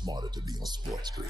smarter to be on SportsGrid.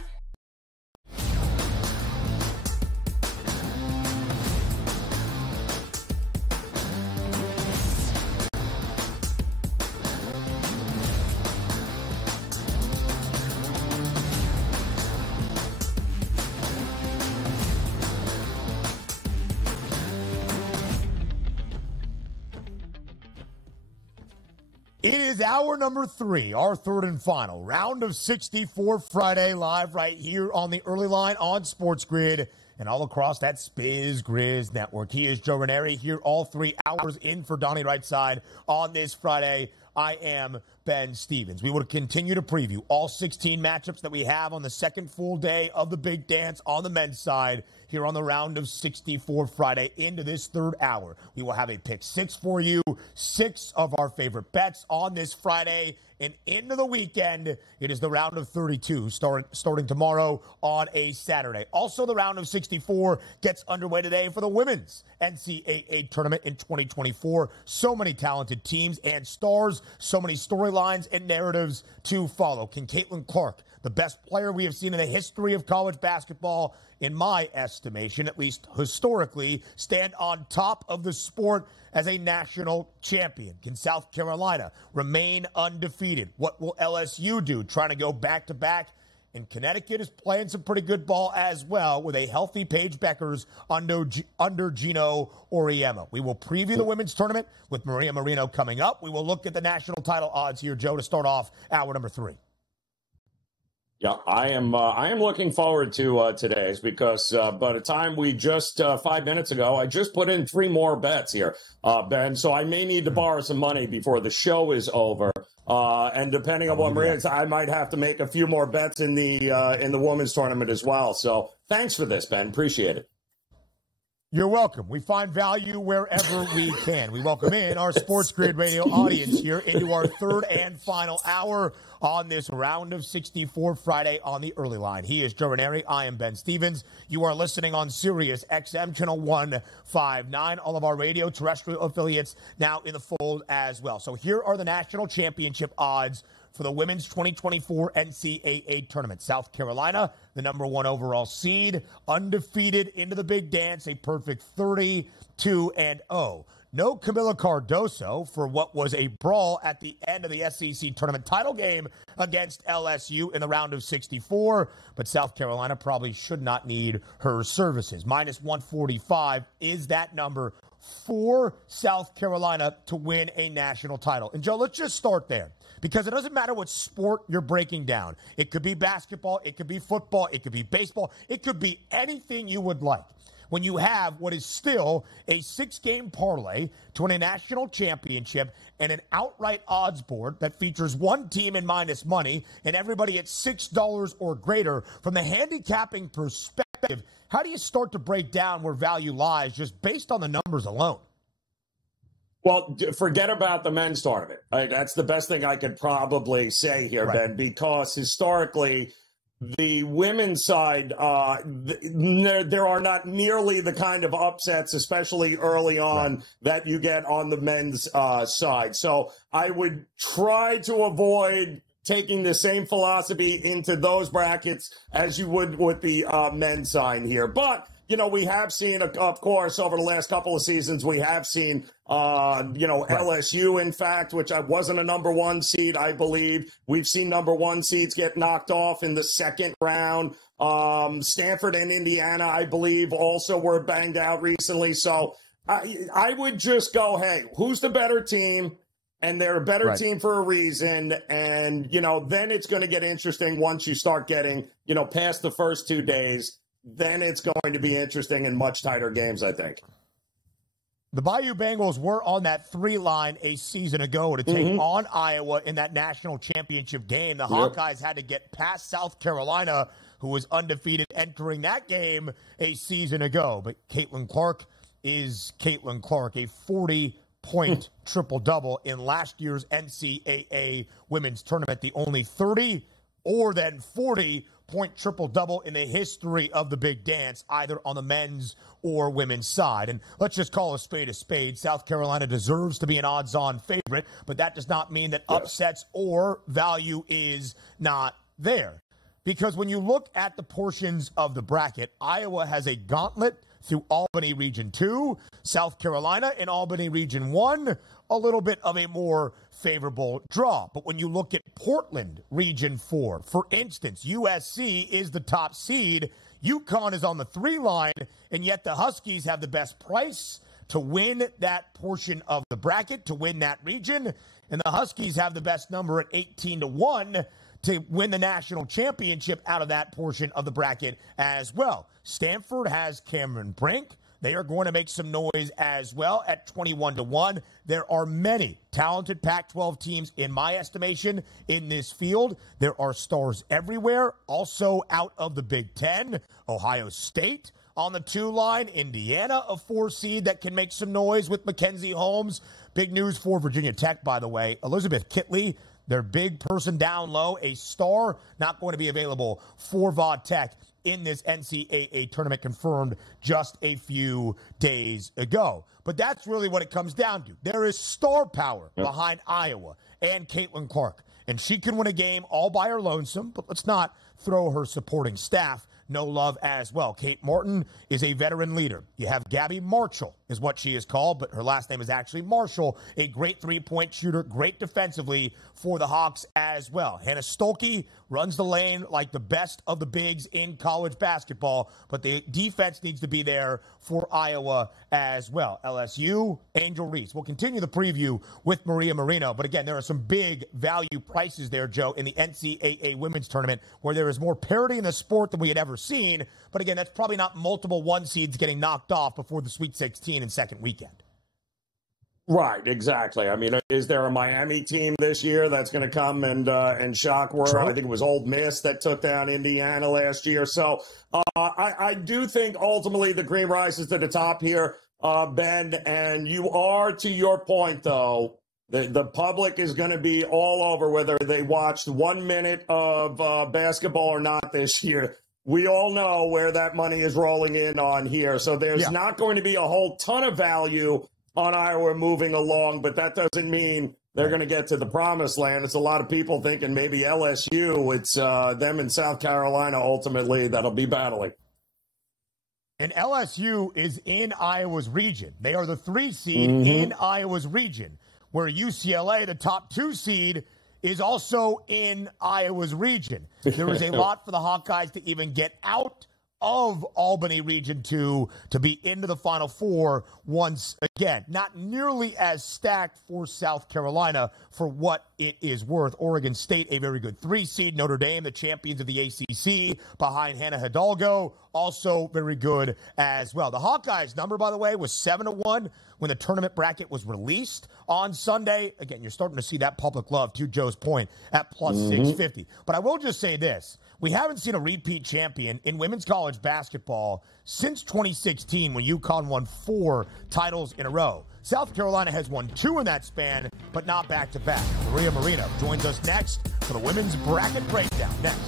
It is hour number 3, our third and final round of 64 Friday, live right here on the early line on SportsGrid and all across that SportsGrid network. He is Joe Ranieri here all 3 hours in for Donnie Rightside on this Friday. I am Ben Stevens. We will continue to preview all 16 matchups that we have on the second full day of the big dance on the men's side here on the round of 64 Friday into this third hour. We will have a pick 6 for you, 6 of our favorite bets on this Friday. And into the weekend, it is the round of 32 starting tomorrow on a Saturday. Also, the round of 64 gets underway today for the women's NCAA Tournament in 2024. So many talented teams and stars, so many storylines and narratives to follow. Can Caitlin Clark, the best player we have seen in the history of college basketball, in my estimation, at least historically, stand on top of the sport as a national champion? Can South Carolina remain undefeated? What will LSU do, trying to go back-to-back? And Connecticut is playing some pretty good ball as well with a healthy Paige Beckers under Gino Auriemma. We will preview the women's tournament with Maria Marino coming up. We will look at the national title odds here, Joe, to start off hour number 3. Yeah, I am looking forward to today's because by the time we just 5 minutes ago, I just put in 3 more bets here, Ben. So I may need to borrow some money before the show is over. And depending on what Maria is, I might have to make a few more bets in the women's tournament as well. So thanks for this, Ben. Appreciate it. You're welcome. We find value wherever we can. We welcome in our SportsGrid radio audience here into our third and final hour on this round of 64 Friday on the early line. He is Joe Ranieri. I am Ben Stevens. You are listening on Sirius XM channel 159. All of our radio terrestrial affiliates now in the fold as well. So here are the national championship odds for the women's 2024 NCAA Tournament. South Carolina, the number 1 overall seed, undefeated into the big dance, a perfect 32-0. No Camila Cardoso for what was a brawl at the end of the SEC tournament title game against LSU in the round of 64, but South Carolina probably should not need her services. Minus 145 is that number for South Carolina to win a national title. And Joe, let's just start there, because it doesn't matter what sport you're breaking down. It could be basketball, it could be football, it could be baseball, it could be anything you would like. When you have what is still a 6-game parlay to win a national championship and an outright odds board that features one team in minus money and everybody at $6 or greater, from the handicapping perspective, how do you start to break down where value lies just based on the numbers alone? Well, forget about the men's tournament. That's the best thing I could probably say here, right, Ben, because historically, the women's side, there are not nearly the kind of upsets, especially early on, right, that you get on the men's side. So I would try to avoid taking the same philosophy into those brackets as you would with the men's side here. But, you know, we have seen, of course, over the last couple of seasons, we have seen, right, LSU, in fact, which wasn't a number 1 seed, I believe. We've seen number 1 seeds get knocked off in the second round. Stanford and Indiana, I believe, also were banged out recently. So I would just go, hey, who's the better team? And they're a better, right, team for a reason. And, you know, then it's going to get interesting once you start getting, you know, past the first 2 days. Then it's going to be interesting and much tighter games, I think. The Bayou Bengals were on that 3 line a season ago to take on Iowa in that national championship game. The Hawkeyes had to get past South Carolina, who was undefeated entering that game a season ago. But Caitlin Clark is Caitlin Clark, a 40-point triple-double in last year's NCAA women's tournament, the only 30 or then 40-point triple-double in the history of the big dance, either on the men's or women's side. And let's just call a spade a spade. South Carolina deserves to be an odds-on favorite, but that does not mean that upsets or value is not there. Because when you look at the portions of the bracket, Iowa has a gauntlet through Albany Region 2, South Carolina in Albany Region 1, a little bit of a more favorable draw. But when you look at Portland Region 4, for instance, USC is the top seed, UConn is on the 3 line, and yet the Huskies have the best price to win that portion of the bracket, to win that region, and the Huskies have the best number at 18-1 to win the national championship out of that portion of the bracket as well. Stanford has Cameron Brink. They are going to make some noise as well at 21-1. There are many talented Pac-12 teams, in my estimation, in this field. There are stars everywhere. Also out of the Big Ten, Ohio State on the 2 line, Indiana, a 4 seed that can make some noise with Mackenzie Holmes. Big news for Virginia Tech, by the way. Elizabeth Kitley, their big person down low, a star, not going to be available for Vaught Tech in this NCAA tournament, confirmed just a few days ago. But that's really what it comes down to. There is star power behind Iowa and Caitlin Clark, and she can win a game all by her lonesome, but let's not throw her supporting staff no love as well. Kate Martin is a veteran leader. You have Gabby Marshall is what she is called, but her last name is actually Marshall, a great three-point shooter, great defensively for the Hawks as well. Hannah Stolke runs the lane like the best of the bigs in college basketball, but the defense needs to be there for Iowa as well. LSU, Angel Reese. We'll continue the preview with Maria Marino, but again, there are some big value prices there, Joe, in the NCAA women's tournament where there is more parity in the sport than we had ever seen. But again, that's probably not multiple 1 seeds getting knocked off before the Sweet 16 and second weekend. Right, exactly. I mean, is there a Miami team this year that's going to come and shock world? I think it was Ole Miss that took down Indiana last year. So I do think ultimately the cream rises to the top here, Ben. And you are, to your point, though, the public is going to be all over whether they watched 1 minute of basketball or not this year. We all know where that money is rolling in on here. So there's not going to be a whole ton of value on Iowa moving along, but that doesn't mean they're going to get to the promised land. It's a lot of people thinking maybe LSU, it's them in South Carolina ultimately that'll be battling. And LSU is in Iowa's region. They are the 3 seed in Iowa's region, where UCLA, the top 2 seed, is also in Iowa's region. There is a lot for the Hawkeyes to even get out of Albany Region 2 to be into the Final Four once again. Not nearly as stacked for South Carolina for what it is worth. Oregon State, a very good 3 seed. Notre Dame, the champions of the ACC, behind Hannah Hidalgo, also very good as well. The Hawkeyes number, by the way, was 7-1 when the tournament bracket was released on Sunday. Again, you're starting to see that public love, to Joe's point, at plus 650. But I will just say this. We haven't seen a repeat champion in women's college basketball since 2016 when UConn won 4 titles in a row. South Carolina has won 2 in that span, but not back-to-back. Maria Marino joins us next for the women's bracket breakdown. Next.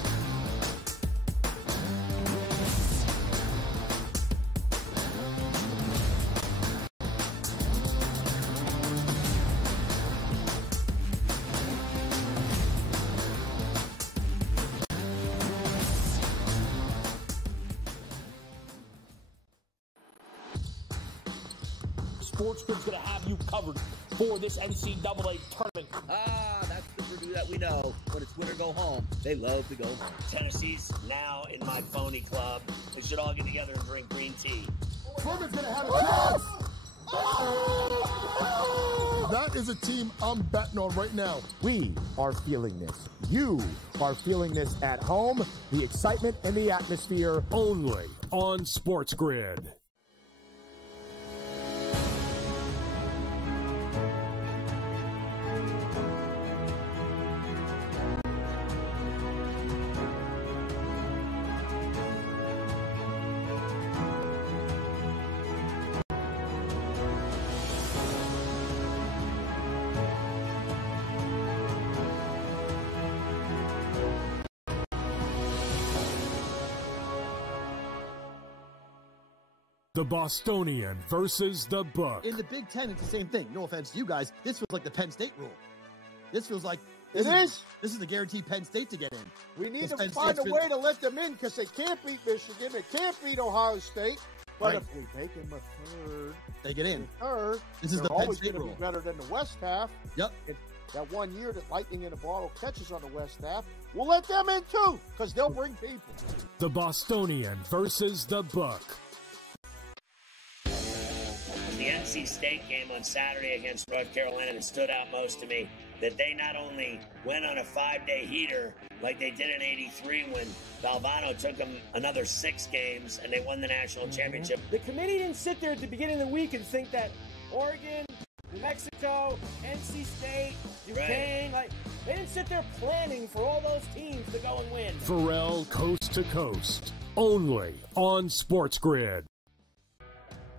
SportsGrid's going to have you covered for this NCAA tournament. That's the Purdue that we know. When it's win or go home, they love to go home. Tennessee's now in my phony club. We should all get together and drink green tea. Furman's going to have a chance. That is a team I'm betting on right now. We are feeling this. You are feeling this at home. The excitement and the atmosphere. Only on SportsGrid. The Bostonian versus the Book. In the Big Ten, it's the same thing. No offense to you guys. This feels like the Penn State rule. This feels like This is the guaranteed Penn State to get in. We need to find a way to let them in because they can't beat Michigan. They can't beat Ohio State. But if we make them a third, they get in. Third, this is the Penn State rule. Be better than the West half. Yep. That 1 year that Lightning in a Bottle catches on the West half, we'll let them in too because they'll bring people. The Bostonian versus the Book. The NC State game on Saturday against North Carolina that stood out most to me, that they not only went on a 5-day heater like they did in '83 when Valvano took them another 6 games and they won the national championship. The committee didn't sit there at the beginning of the week and think that Oregon, New Mexico, NC State, Duquesne, they didn't sit there planning for all those teams to go and win. Pharrell Coast to Coast, only on SportsGrid.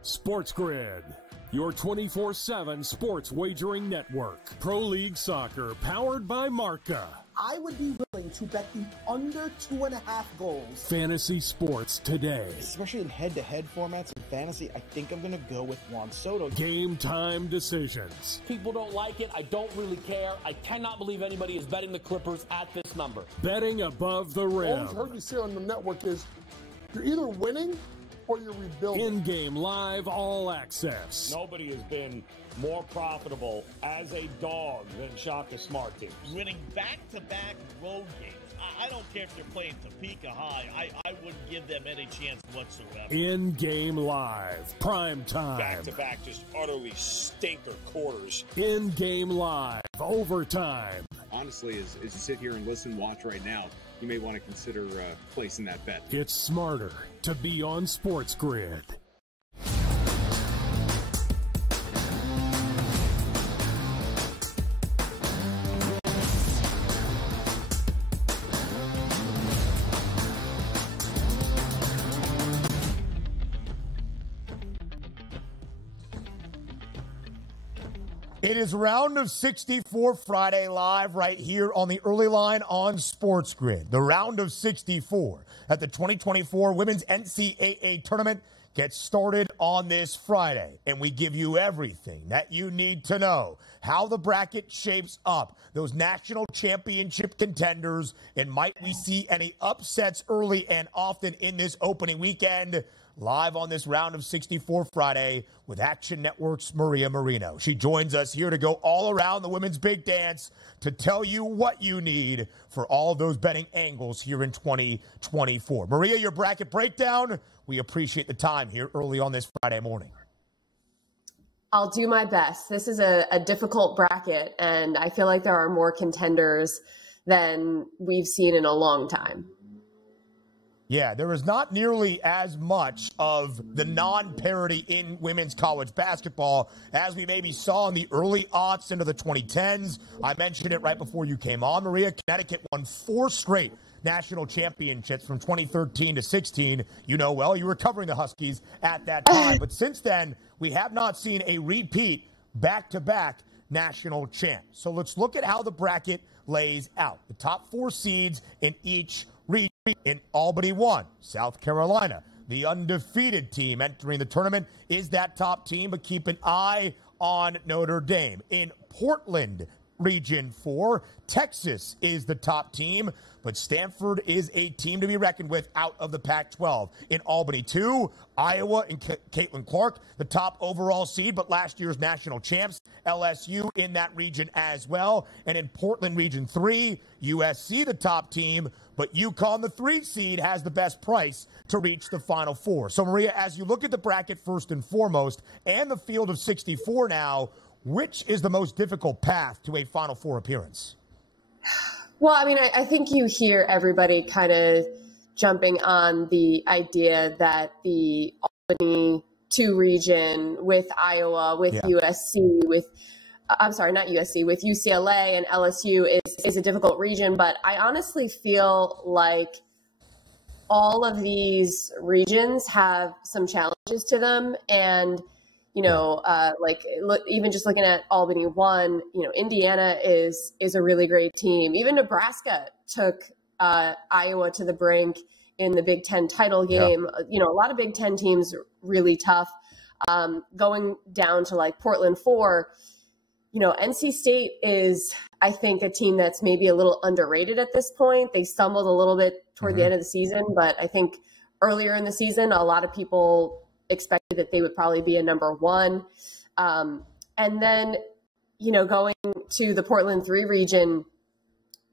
SportsGrid, your 24/7 sports wagering network. Pro League Soccer, powered by Marca. I would be willing to bet the under 2.5 goals. Fantasy sports today. Especially in head-to-head formats in fantasy, I think I'm going to go with Juan Soto. Game time decisions. People don't like it. I don't really care. I cannot believe anybody is betting the Clippers at this number. Betting above the rim. All I've heard you say on the network is you're either winning or you're rebuilding. In-game live, all access. Nobody has been more profitable as a dog than Shaka Smart teams. Winning back-to-back road games. I don't care if they're playing Topeka High. I wouldn't give them any chance whatsoever. In-game live, prime time. Back-to-back, just utterly stinker quarters. In-game live, overtime. Honestly, as you sit here and listen, watch right now, you may want to consider placing that bet. It's smarter to be on SportsGrid. It is round of 64 Friday live right here on the early line on SportsGrid. The round of 64 at the 2024 Women's NCAA Tournament gets started on this Friday, and we give you everything that you need to know, how the bracket shapes up, those national championship contenders, and might we see any upsets early and often in this opening weekend. Live on this round of 64 Friday with Action Network's Maria Marino. She joins us here to go all around the women's big dance to tell you what you need for all of those betting angles here in 2024. Maria, your bracket breakdown. We appreciate the time here early on this Friday morning. I'll do my best. This is a difficult bracket, and I feel like there are more contenders than we've seen in a long time. Yeah, there is not nearly as much of the non-parity in women's college basketball as we maybe saw in the early aughts into the 2010s. I mentioned it right before you came on, Maria. Connecticut won 4 straight national championships from 2013 to 16. You know well, you were covering the Huskies at that time. But since then, we have not seen a repeat back-to-back national champ. So let's look at how the bracket lays out. The top 4 seeds in each region. In Albany 1, South Carolina, the undefeated team entering the tournament, is that top team, but keep an eye on Notre Dame. In Portland, Region 4, Texas is the top team, but Stanford is a team to be reckoned with out of the Pac-12. In Albany 2, Iowa and Caitlin Clark, the top overall seed, but last year's national champs. LSU in that region as well. And in Portland, Region 3, USC, the top team, but UConn, the 3 seed, has the best price to reach the Final Four. So, Maria, as you look at the bracket first and foremost, and the field of 64 now, which is the most difficult path to a Final Four appearance? Well, I mean, I think you hear everybody kind of jumping on the idea that the Albany 2 region with Iowa, with USC, with UCLA and LSU is a difficult region. But I honestly feel like all of these regions have some challenges to them. And, you know, even just looking at Albany 1, you know, Indiana is a really great team. Even Nebraska took Iowa to the brink in the Big Ten title game. Yeah. You know, a lot of Big Ten teams really tough. Going down to like Portland 4, NC State is, I think, a team that's maybe a little underrated at this point. They stumbled a little bit toward the end of the season, but I think earlier in the season, a lot of people expected that they would probably be a number one. And then, going to the Portland 3 region,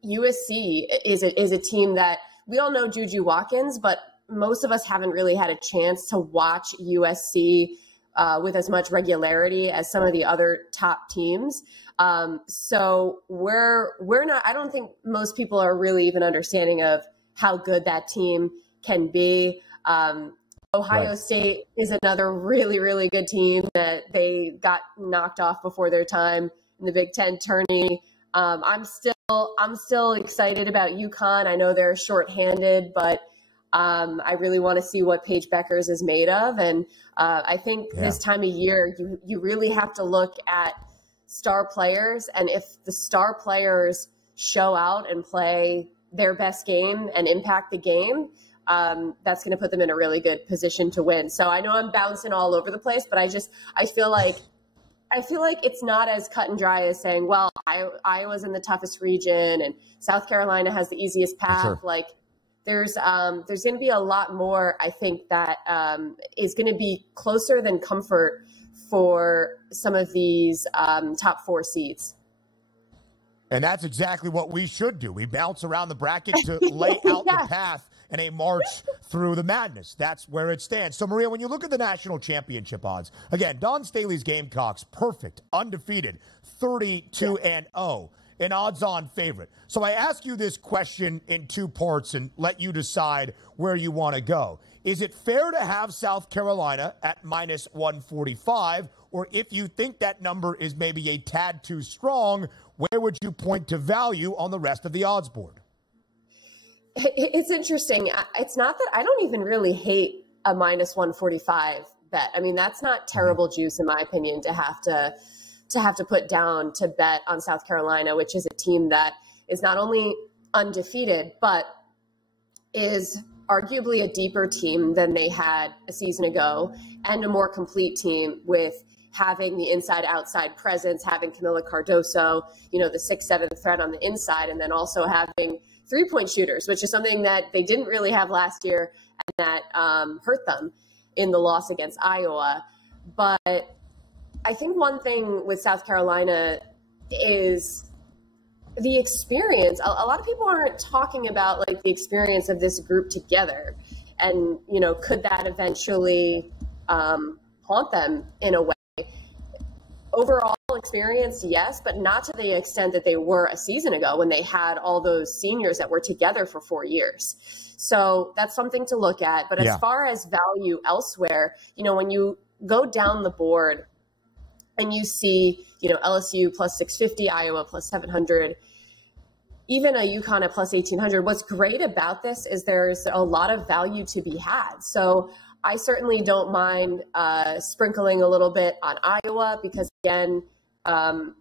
USC is a team that we all know Juju Watkins, but most of us haven't really had a chance to watch USC with as much regularity as some of the other top teams. So we're not, I don't think most people are really even understanding of how good that team can be. Ohio State is another really, really good team that they got knocked off before their time in the Big Ten tourney. I'm still excited about UConn. I know they're shorthanded, but I really want to see what Paige Beckers is made of. And I think this time of year, you really have to look at star players. And if the star players show out and play their best game and impact the game, that's going to put them in a really good position to win. So I know I'm bouncing all over the place, but I feel like it's not as cut and dry as saying, well, Iowa's in the toughest region and South Carolina has the easiest path. Sure. Like there's going to be a lot more, I think, that is going to be closer than comfort for some of these top 4 seeds. And that's exactly what we should do. We bounce around the bracket to lay out the path and a march through the madness. That's where it stands. So, Maria, when you look at the national championship odds, again, Don Staley's Gamecocks, perfect, undefeated, 32-0, an odds-on favorite. So I ask you this question in 2 parts and let you decide where you want to go. Is it fair to have South Carolina at minus 145? Or if you think that number is maybe a tad too strong, where would you point to value on the rest of the odds board? It's interesting. It's not that I don't even really hate a minus 145 bet. I mean, that's not terrible juice, in my opinion, to have to put down to bet on South Carolina, which is a team that is not only undefeated, but is arguably a deeper team than they had a season ago and a more complete team with having the inside-outside presence, having Camila Cardoso, the 6'7" threat on the inside, and then also having three-point shooters, which is something that they didn't really have last year and that hurt them in the loss against Iowa. But I think one thing with South Carolina is the experience. A lot of people aren't talking about like the experience of this group together. And, could that eventually haunt them in a way? Overall experience, yes, but not to the extent that they were a season ago when they had all those seniors that were together for 4 years. So that's something to look at. But as far as value elsewhere, when you go down the board and you see, LSU plus 650, Iowa plus 700, even a UConn at plus 1800, what's great about this is there's a lot of value to be had. So I certainly don't mind sprinkling a little bit on Iowa because, again, when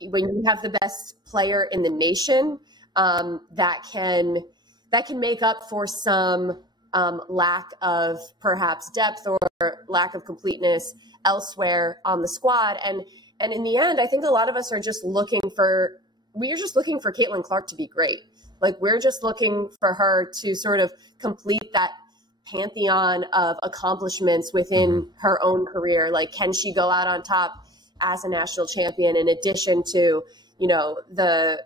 you have the best player in the nation, that can make up for some lack of perhaps depth or lack of completeness elsewhere on the squad. And in the end, I think a lot of us are just looking for Caitlin Clark to be great. Like we're just looking for her to sort of complete that pantheon of accomplishments within her own career. Like, can she go out on top as a national champion in addition to, the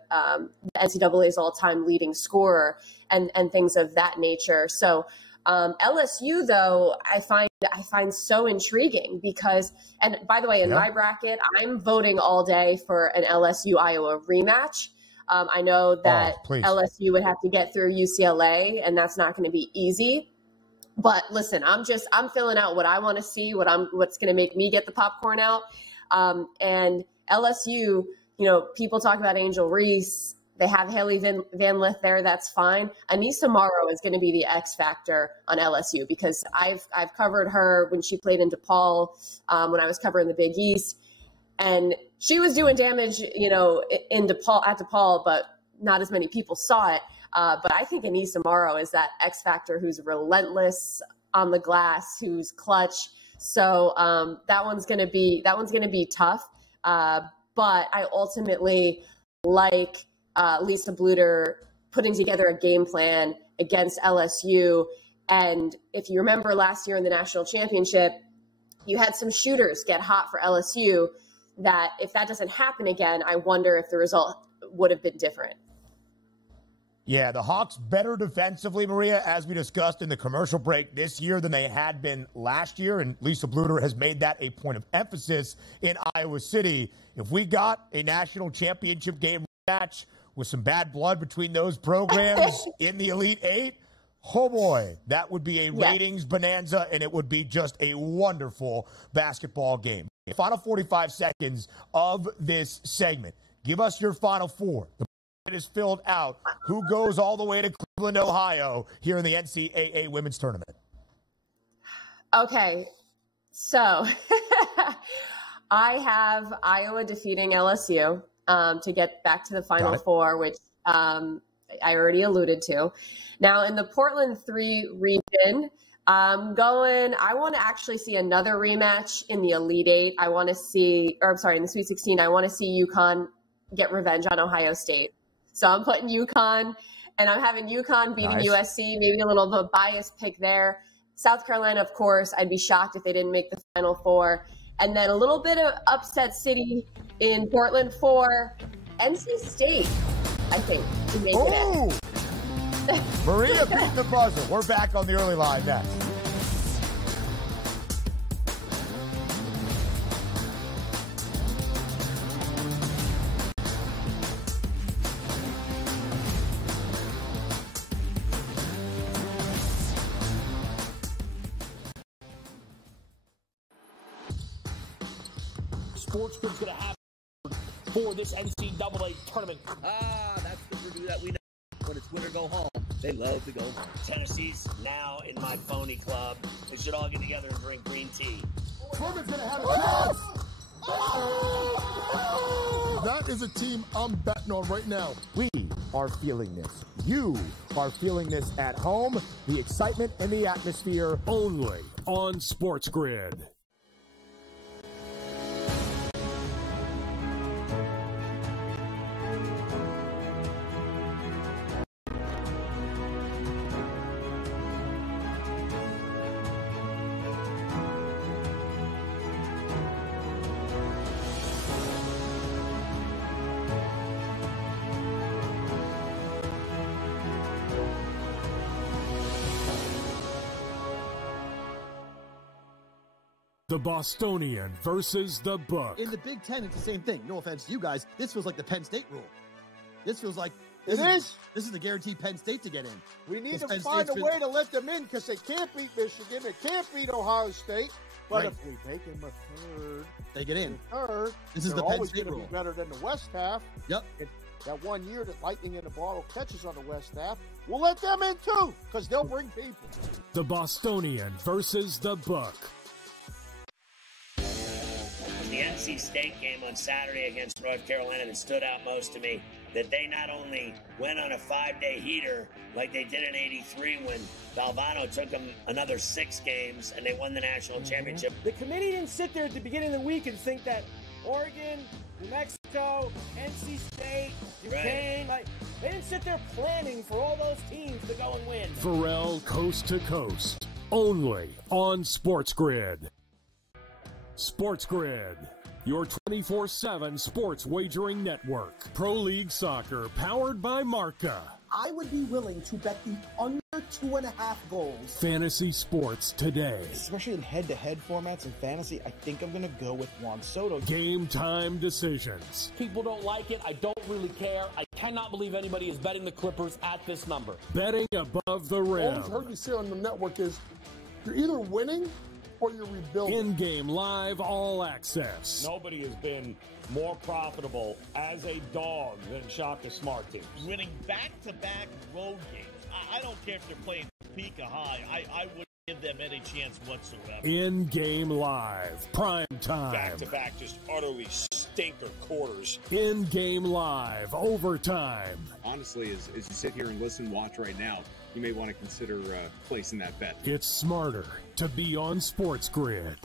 NCAA's all-time leading scorer and things of that nature. So LSU, though, I find so intriguing because, and by the way, in my bracket, I'm voting all day for an LSU Iowa rematch. I know that LSU would have to get through UCLA, and that's not going to be easy. But listen, I'm filling out what I want to see, what's going to make me get the popcorn out. And LSU, people talk about Angel Reese. They have Haley Van Lith there. That's fine. Anissa Morrow is going to be the X factor on LSU because I've covered her when she played in DePaul, when I was covering the Big East, and she was doing damage, in DePaul, but not as many people saw it. But I think Anissa Morrow is that X factor who's relentless on the glass, who's clutch. So that one's going to be tough. but I ultimately like Lisa Bluter putting together a game plan against LSU. And if you remember last year in the national championship, you had some shooters get hot for LSU that if that doesn't happen again, I wonder if the result would have been different. Yeah, the Hawks better defensively, Maria, as we discussed in the commercial break this year than they had been last year. And Lisa Bluter has made that a point of emphasis in Iowa City. If we got a national championship game match with some bad blood between those programs in the Elite Eight, oh boy, that would be a ratings bonanza, and it would be just a wonderful basketball game. Final 45 seconds of this segment. Give us your final four. The is filled out. Who goes all the way to Cleveland, Ohio here in the NCAA Women's Tournament? Okay, so I have Iowa defeating LSU to get back to the Final Four, which I already alluded to. Now, in the Portland 3 region, I want to actually see another rematch in the Elite Eight. in the Sweet 16, I want to see UConn get revenge on Ohio State. So I'm putting UConn, and I'm having UConn beating USC, maybe a little bit of a biased pick there. South Carolina, of course, I'd be shocked if they didn't make the Final Four. And then a little bit of upset city in Portland for NC State, I think, to make it. Maria beat the buzzer. We're back on the early line next. SportsGrid's going to have for this NCAA tournament. That's the Purdue that we know. When it's win or go home, they love to go home. Tennessee's now in my phony club. We should all get together and drink green tea. Furman's going to have a chance. That is a team I'm betting on right now. We are feeling this. You are feeling this at home. The excitement and the atmosphere. Only on SportsGrid. The Bostonian versus the Book. In the Big Ten, it's the same thing. No offense to you guys. This feels like the Penn State rule. This feels like this is the guaranteed Penn State to get in. We need to find a way to let them in because they can't beat Michigan. They can't beat Ohio State. But if we make them a third, they get in. Third, this is the Penn State rule. Be better than the West half. Yep. That 1 year that Lightning in the Bottle catches on the West half, we'll let them in too because they'll bring people. The Bostonian versus the Book. The NC State game on Saturday against North Carolina that stood out most to me, that they not only went on a 5-day heater like they did in '83 when Valvano took them another 6 games and they won the national championship. The committee didn't sit there at the beginning of the week and think that Oregon, New Mexico, NC State, Duquesne, they didn't sit there planning for all those teams to go and win. Pharrell Coast to Coast, only on SportsGrid. SportsGrid, your 24/7 sports wagering network. Pro League Soccer, powered by Marca. I would be willing to bet the under 2.5 goals. Fantasy sports today. Especially in head-to-head formats and fantasy, I think I'm going to go with Juan Soto. Game time decisions. People don't like it. I don't really care. I cannot believe anybody is betting the Clippers at this number. Betting above the rim. All I've heard you say on the network is you're either winning or you're rebuilding. In-game live all access. Nobody has been more profitable as a dog than Shaka Smart teams. Winning back-to-back road games. I don't care if they're playing Topeka High. I wouldn't give them any chance whatsoever. In-game live. Prime time. Back-to-back just utterly stinker quarters. In-game live. Overtime. Honestly, as you sit here and listen, watch right now, you may want to consider placing that bet. It's smarter to be on SportsGrid.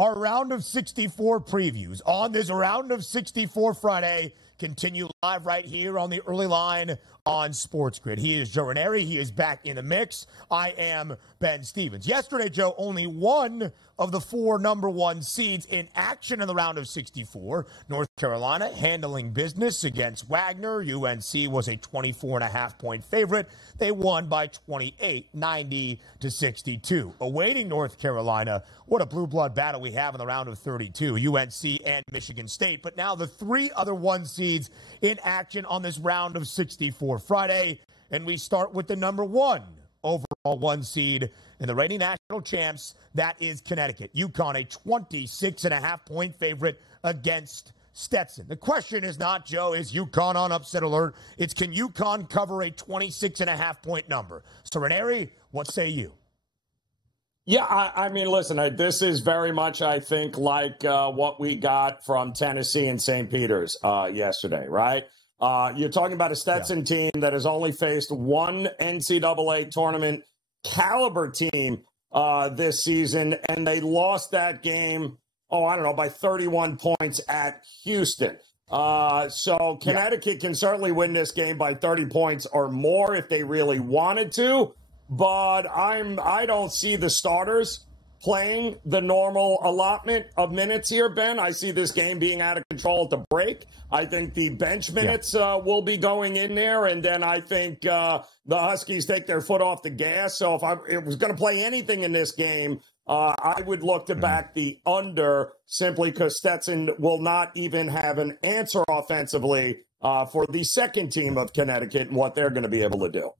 Our round of 64 previews on this round of 64 Friday continue live right here on the early line on SportsGrid. He is Joe Ranieri. He is back in the mix. I am Ben Stevens. Yesterday, Joe, only one of the 4 number 1 seeds in action in the round of 64. North Carolina handling business against Wagner. UNC was a 24.5-point favorite. They won by 28, 90-62. Awaiting North Carolina, what a blue blood battle we have in the round of 32. UNC and Michigan State. But now the 3 other 1 seeds in action on this round of 64 Friday. And we start with the number 1 overall 1 seed in the reigning national champs. That is Connecticut. UConn, a 26.5-point favorite against Stetson. The question is not, Joe, is UConn on upset alert? It's, can UConn cover a 26.5-point number? So, Ranieri, what say you? Yeah, I mean, listen, this is very much, I think, like what we got from Tennessee and St. Peter's yesterday, right? You're talking about a Stetson team that has only faced one NCAA tournament caliber team this season, and they lost that game, by 31 points at Houston. So Connecticut can certainly win this game by 30 points or more if they really wanted to, but I don't see the starters playing the normal allotment of minutes here, Ben. I see this game being out of control at the break. I think the bench minutes will be going in there, and then I think the Huskies take their foot off the gas. So if I was going to play anything in this game, I would look to back the under, simply because Stetson will not even have an answer offensively for the second team of Connecticut and what they're going to be able to do.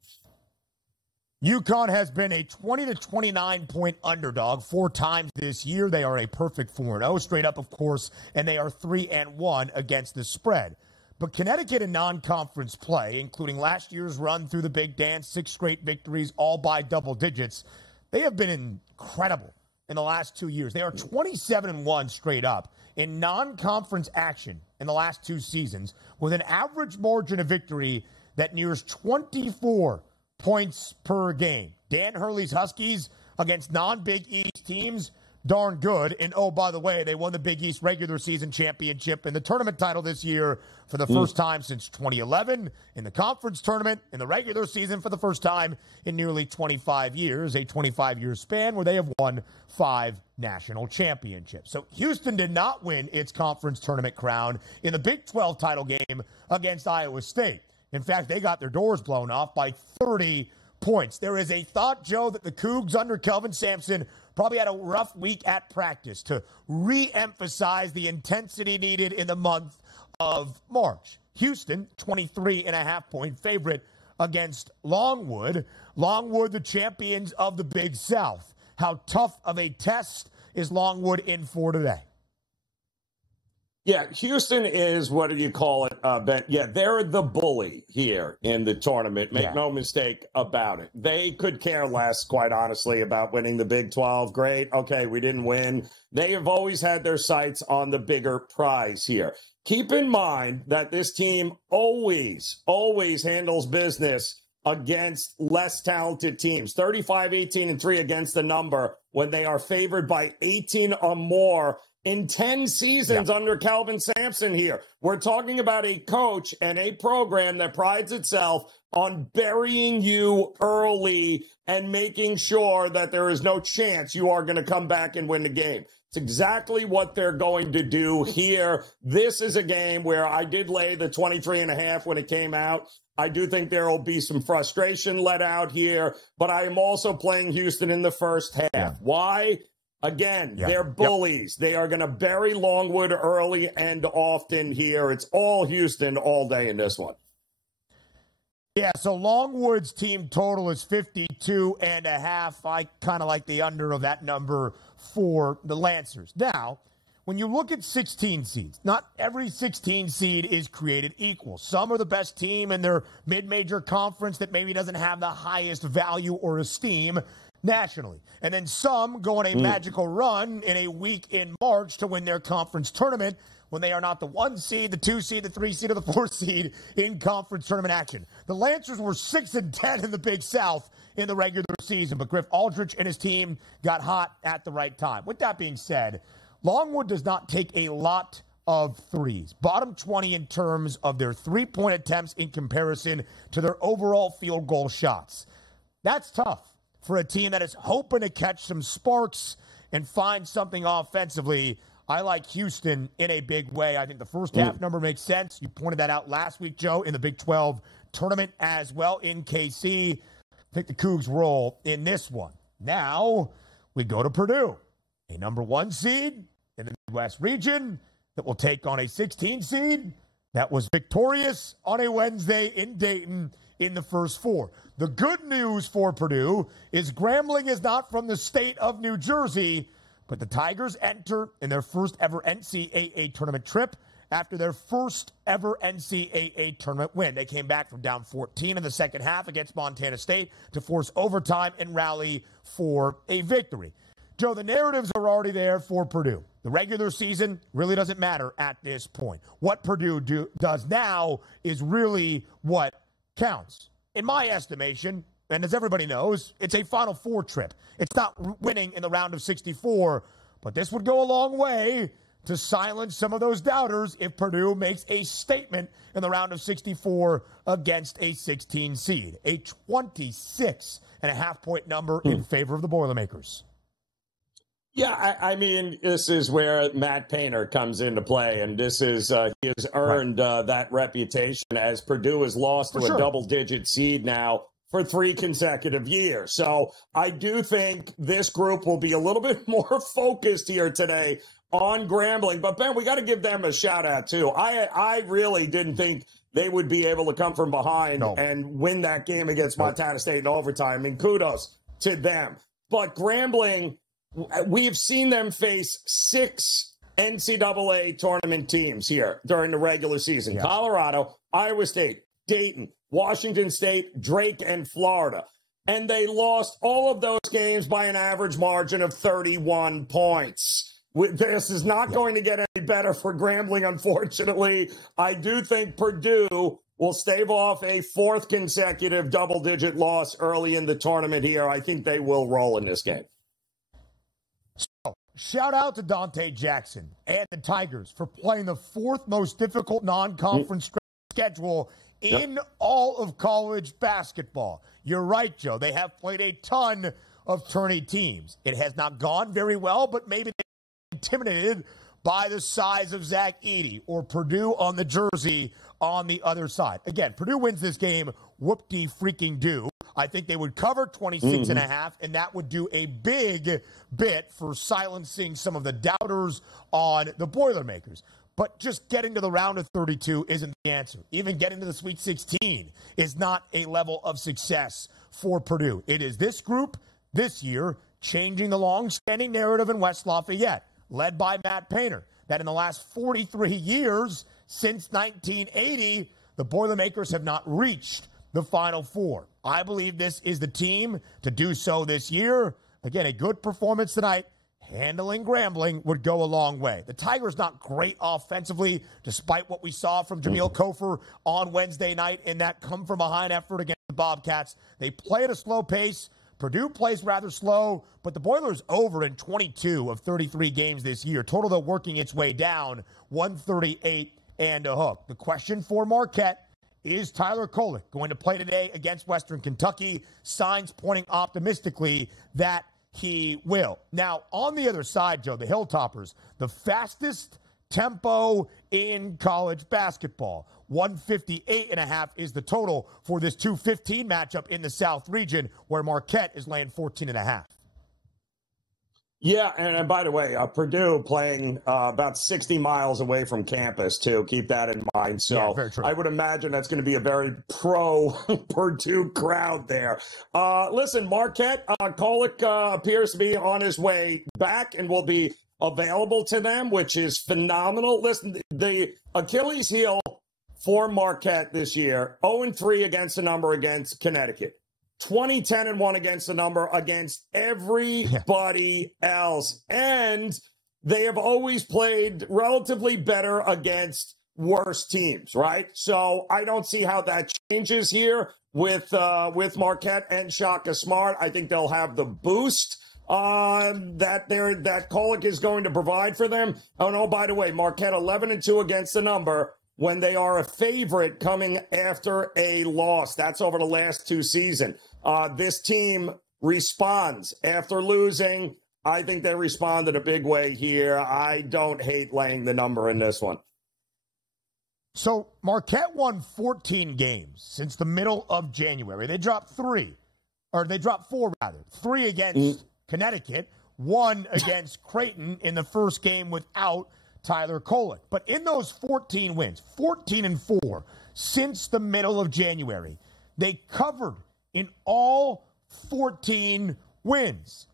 UConn has been a 20 to 29-point underdog 4 times this year. They are a perfect 4-0 straight up, of course, and they are 3-1 against the spread. But Connecticut in non-conference play, including last year's run through the Big Dance, 6 straight victories, all by double digits, they have been incredible in the last 2 years. They are 27-1 straight up in non-conference action in the last 2 seasons, with an average margin of victory that nears 24 points per game. Dan Hurley's Huskies against non-Big East teams, darn good. And, oh, by the way, they won the Big East regular season championship and the tournament title this year for the first time since 2011, in the conference tournament, in the regular season for the first time in nearly 25 years, a 25-year span where they have won 5 national championships. So Houston did not win its conference tournament crown in the Big 12 title game against Iowa State. In fact, they got their doors blown off by 30 points. There is a thought, Joe, that the Cougs under Kelvin Sampson probably had a rough week at practice to re-emphasize the intensity needed in the month of March. Houston, 23.5-point favorite against Longwood. Longwood, the champions of the Big South. How tough of a test is Longwood in for today? Yeah, Houston is, what do you call it, Ben? Yeah, they're the bully here in the tournament. Make no mistake about it. They could care less, quite honestly, about winning the Big 12. Great. Okay, we didn't win. They have always had their sights on the bigger prize here. Keep in mind that this team always handles business against less talented teams. 35-18-3 against the number when they are favored by 18 or more in 10 seasons under Kelvin Sampson here. We're talking about a coach and a program that prides itself on burying you early and making sure that there is no chance you are going to come back and win the game. It's exactly what they're going to do here. This is a game where I did lay the 23.5 when it came out. I do think there will be some frustration let out here, but I am also playing Houston in the first half. Why? Again, they're bullies. They are going to bury Longwood early and often here. It's all Houston all day in this one. Yeah, so Longwood's team total is 52.5. I kind of like the under of that number for the Lancers. Now, when you look at 16 seeds, not every 16 seed is created equal. Some are the best team in their mid-major conference that maybe doesn't have the highest value or esteem nationally. And then some go on a magical run in a week in March to win their conference tournament when they are not the 1 seed, the 2 seed, the 3 seed, or the 4 seed in conference tournament action. The Lancers were 6-10 in the Big South in the regular season, but Griff Aldrich and his team got hot at the right time. With that being said, Longwood does not take a lot of threes. Bottom 20 in terms of their three-point attempts in comparison to their overall field goal shots. That's tough for a team that is hoping to catch some sparks and find something offensively. I like Houston in a big way. I think the first half number makes sense. You pointed that out last week, Joe, in the Big 12 tournament as well in KC. I think the Cougs roll in this one. Now we go to Purdue, a number 1 seed in the Midwest region that will take on a 16 seed that was victorious on a Wednesday in Dayton in the first 4. The good news for Purdue is Grambling is not from the state of New Jersey, but the Tigers enter in their first ever NCAA tournament trip after their first ever NCAA tournament win. They came back from down 14 in the second half against Montana State to force overtime and rally for a victory. Joe, the narratives are already there for Purdue. The regular season really doesn't matter at this point. What Purdue does now is really what counts. In my estimation, and as everybody knows, it's a Final Four trip. It's not winning in the round of 64, but this would go a long way to silence some of those doubters if Purdue makes a statement in the round of 64 against a 16 seed. A 26.5-point number in favor of the Boilermakers. Yeah, I mean, this is where Matt Painter comes into play, and this is he has earned that reputation as Purdue has lost to a double-digit seed now for 3 consecutive years. So I do think this group will be a little bit more focused here today on Grambling. But, Ben, we got to give them a shout-out, too. I really didn't think they would be able to come from behind and win that game against Montana State in overtime. I mean, kudos to them. But Grambling, we've seen them face 6 NCAA tournament teams here during the regular season. Yeah. Colorado, Iowa State, Dayton, Washington State, Drake, and Florida. And they lost all of those games by an average margin of 31 points. This is not going to get any better for Grambling, unfortunately. I do think Purdue will stave off a 4th consecutive double-digit loss early in the tournament here. I think they will roll in this game. So, shout out to Dante Jackson and the Tigers for playing the 4th most difficult non-conference schedule in all of college basketball. You're right, Joe. They have played a ton of tourney teams. It has not gone very well, but maybe they're intimidated by the size of Zach Edey or Purdue on the jersey on the other side. Again, Purdue wins this game, whoop-de-freaking-do. I think they would cover 26.5, and that would do a big bit for silencing some of the doubters on the Boilermakers. But just getting to the round of 32 isn't the answer. Even getting to the Sweet 16 is not a level of success for Purdue. It is this group this year changing the long-standing narrative in West Lafayette, led by Matt Painter, that in the last 43 years, since 1980, the Boilermakers have not reached the Final Four. I believe this is the team to do so this year. Again, a good performance tonight. Handling Grambling would go a long way. The Tigers not great offensively, despite what we saw from Jameel Cofer on Wednesday night in that come-from-behind effort against the Bobcats. They play at a slow pace. Purdue plays rather slow, but the Boilers over in 22 of 33 games this year. Total, though, working its way down, 138 and a hook. The question for Marquette, is Tyler Kolek going to play today against Western Kentucky? Signs pointing optimistically that he will. Now, on the other side, Joe, the Hilltoppers, the fastest tempo in college basketball. 158.5 is the total for this 215 matchup in the South region, where Marquette is laying 14.5. Yeah, and by the way, Purdue playing about 60 miles away from campus, too. Keep that in mind. So I would imagine that's going to be a very pro-Purdue crowd there. Listen, Marquette, Kolek appears to be on his way back and will be available to them, which is phenomenal. Listen, the Achilles heel for Marquette this year, 0-3 against the number against Connecticut. 20-10-1 against the number against everybody else. And they have always played relatively better against worse teams, right? So I don't see how that changes here with Marquette and Shaka Smart. I think they'll have the boost that Kolek is going to provide for them. Oh, no, by the way, Marquette 11-2 against the number when they are a favorite coming after a loss. That's over the last 2 seasons. This team responds after losing. I think they responded a big way here. I don't hate laying the number in this one. So Marquette won 14 games since the middle of January. They dropped 4 rather. 3 against Connecticut, 1 against Creighton in the first game without Tyler Kolek. But in those 14 wins, 14-4 since the middle of January, they covered in all 14 wins.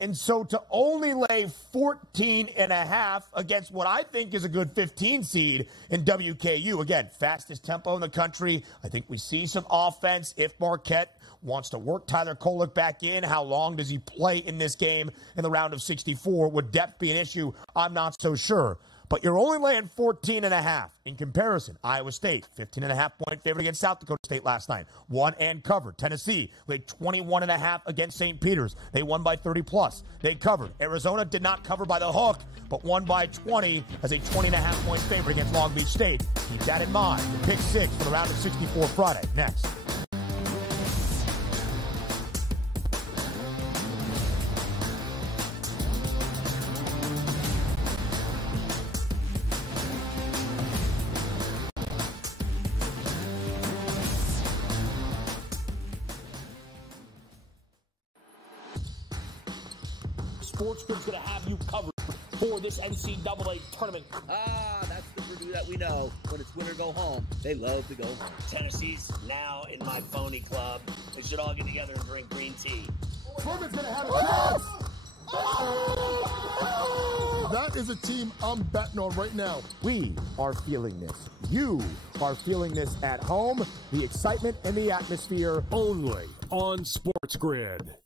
And so to only lay 14.5 against what I think is a good 15 seed in WKU, again, fastest tempo in the country. I think we see some offense if Marquette wants to work Tyler Kolek back in. How long does he play in this game in the round of 64? Would depth be an issue? I'm not so sure. But you're only laying 14.5. In comparison, Iowa State, 15.5-point favorite against South Dakota State last night. Won and covered. Tennessee laid 21.5 against St. Peter's. They won by 30+. They covered. Arizona did not cover by the hook, but won by 20 as a 20.5-point favorite against Long Beach State. Keep that in mind. The pick 6 for the round of 64 Friday. Next. SportsGrid's going to have you covered for this NCAA tournament. That's the Purdue that we know. When it's win or go home, they love to go home. Tennessee's now in my phony club. We should all get together and drink green tea. Furman's going to have a chance. That is a team I'm betting on right now. We are feeling this. You are feeling this at home. The excitement and the atmosphere. Only on SportsGrid.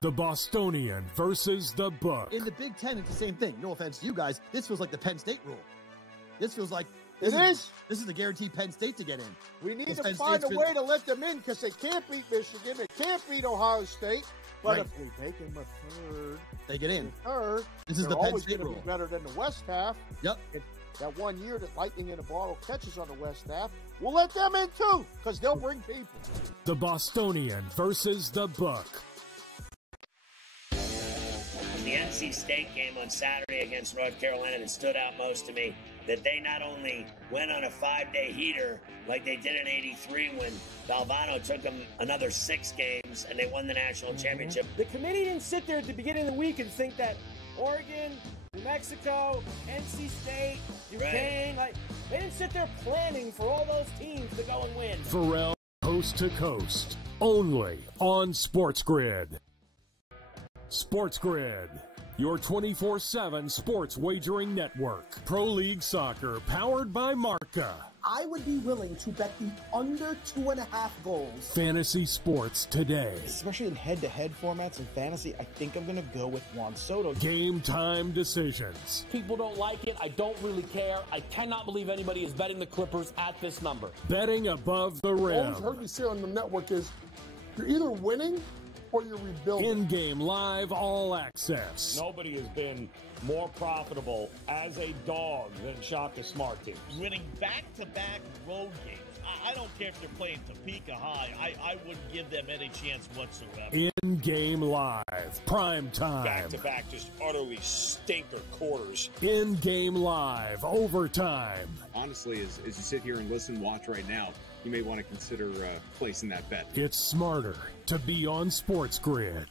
The Bostonian versus the Book. In the Big Ten, it's the same thing. No offense to you guys. This feels like the Penn State rule. This feels like this is the guaranteed Penn State to get in. We need to find a way to let them in because they can't beat Michigan. They can't beat Ohio State. But if they make them a third, they get in. Third, this is the Penn State rule. Be better than the West half. Yep. That 1 year that Lightning in a Bottle catches on the West half, we'll let them in too because they'll bring people. The Bostonian versus the Book. The NC State game on Saturday against North Carolina that stood out most to me, that they not only went on a 5-day heater like they did in '83 when Valvano took them another 6 games and they won the national championship. The committee didn't sit there at the beginning of the week and think that Oregon, New Mexico, NC State, Duquesne, they didn't sit there planning for all those teams to go and win. Pharrell, coast to coast, only on SportsGrid. SportsGrid, your 24/7 sports wagering network. Pro League Soccer, powered by Marca. I would be willing to bet the under 2.5 goals. Fantasy sports today. Especially in head-to-head formats in fantasy, I think I'm going to go with Juan Soto. Game time decisions. People don't like it. I don't really care. I cannot believe anybody is betting the Clippers at this number. Betting above the rim. All I've heard you say on the network is you're either winning or you're rebuilding. In-game live, all access. Nobody has been more profitable as a dog than Shaka Smart teams. Winning back-to-back road games. I don't care if they're playing Topeka High. I wouldn't give them any chance whatsoever. In-game live, prime time. Back-to-back, just utterly stinker quarters. In-game live, overtime. Honestly, as you sit here and listen, watch right now, you may want to consider placing that bet. It's smarter to be on SportsGrid.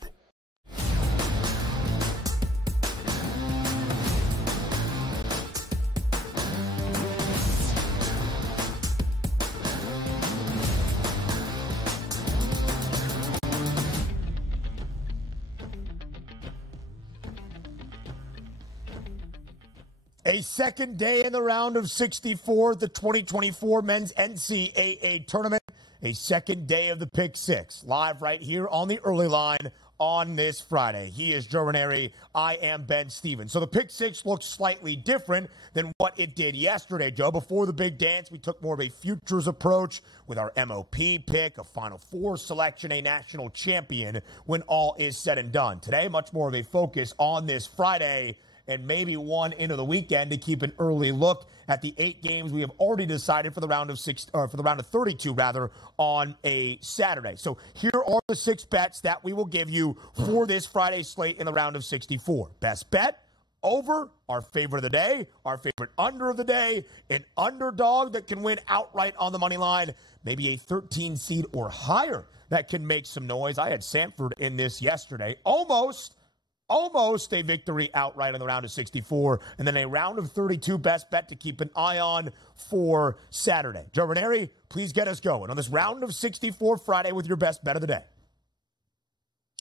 A second day in the round of 64, the 2024 Men's NCAA Tournament. A second day of the Pick Six, live right here on the early line on this Friday. He is Joe Ranieri. I am Ben Stevens. So the Pick Six looks slightly different than what it did yesterday, Joe. Before the big dance, we took more of a futures approach with our MOP pick, a Final Four selection, a national champion when all is said and done. Today, much more of a focus on this Friday and maybe one into the weekend to keep an early look at the 8 games we have already decided for the round of 32 on a Saturday. So here are the 6 bets that we will give you for this Friday slate in the round of 64. Best bet, over, our favorite of the day, our favorite under of the day, an underdog that can win outright on the money line, maybe a 13 seed or higher that can make some noise. I had Sanford in this yesterday. Almost a victory outright in the round of 64, and then a round of 32 best bet to keep an eye on for Saturday. Joe Ranieri, please get us going on this round of 64 Friday with your best bet of the day.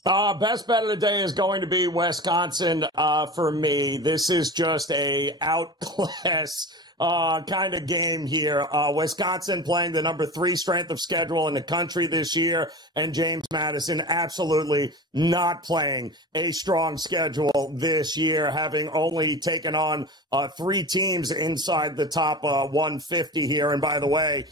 Best bet of the day is going to be Wisconsin for me. This is just a outclass kind of game here. Wisconsin playing the number 3 strength of schedule in the country this year, and James Madison absolutely not playing a strong schedule this year, having only taken on 3 teams inside the top 150 here. And by the way,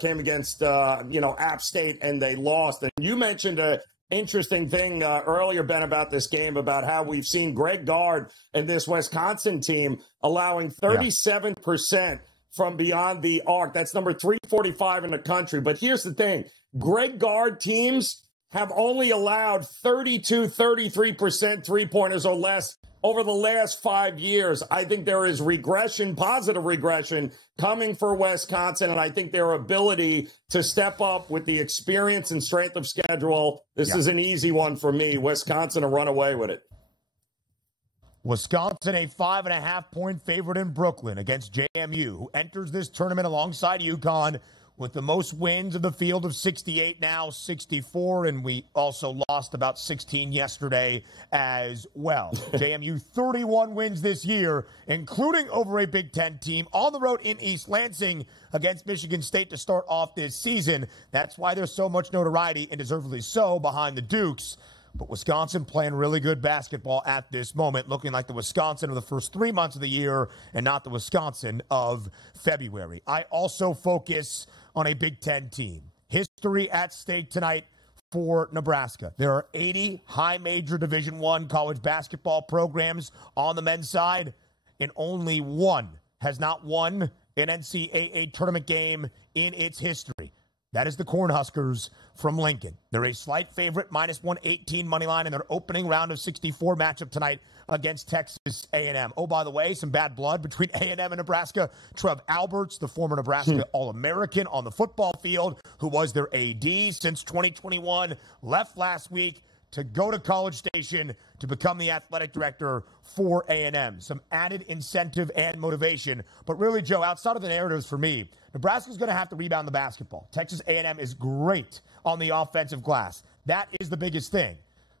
came against App State and they lost. And you mentioned a interesting thing earlier, Ben, about this game, about how we've seen Greg Gard and this Wisconsin team allowing 37% from beyond the arc. That's number 345 in the country. But here's the thing. Greg Gard teams have only allowed 33% three-pointers or less over the last 5 years. I think there is regression, positive regression, coming for Wisconsin, and I think their ability to step up with the experience and strength of schedule, this is an easy one for me. Wisconsin to run away with it. Wisconsin, a 5.5-point favorite in Brooklyn against JMU, who enters this tournament alongside UConn with the most wins of the field of 68 now, 64, and we also lost about 16 yesterday as well. JMU 31 wins this year, including over a Big Ten team on the road in East Lansing against Michigan State to start off this season. That's why there's so much notoriety, and deservedly so, behind the Dukes. But Wisconsin playing really good basketball at this moment, looking like the Wisconsin of the first 3 months of the year and not the Wisconsin of February. I also focus on a Big Ten team. History at stake tonight for Nebraska. There are 80 high major Division I college basketball programs on the men's side, and only one has not won an NCAA tournament game in its history. That is the Cornhuskers from Lincoln. They're a slight favorite, minus 118 money line in their opening round of 64 matchup tonight against Texas A&M. Oh, by the way, some bad blood between A&M and Nebraska. Trev Alberts, the former Nebraska All-American on the football field, who was their AD since 2021, left last week to go to College Station to become the athletic director for A&M. Some added incentive and motivation. But really, Joe, outside of the narratives for me, Nebraska's going to have to rebound the basketball. Texas A&M is great on the offensive glass. That is the biggest thing.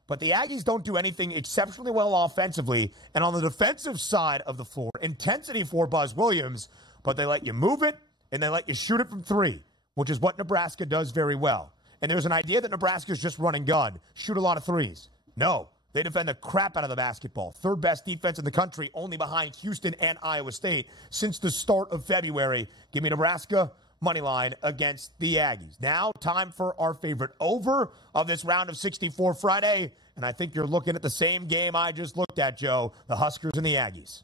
But the Aggies don't do anything exceptionally well offensively. And on the defensive side of the floor, intensity for Buzz Williams, but they let you move it and they let you shoot it from 3, which is what Nebraska does very well. And there's an idea that Nebraska's just run and gun, shoot a lot of threes. No, they defend the crap out of the basketball. 3rd best defense in the country, only behind Houston and Iowa State since the start of February. Give me Nebraska money line against the Aggies. Now, time for our favorite over of this round of 64 Friday. And I think you're looking at the same game I just looked at, Joe, the Huskers and the Aggies.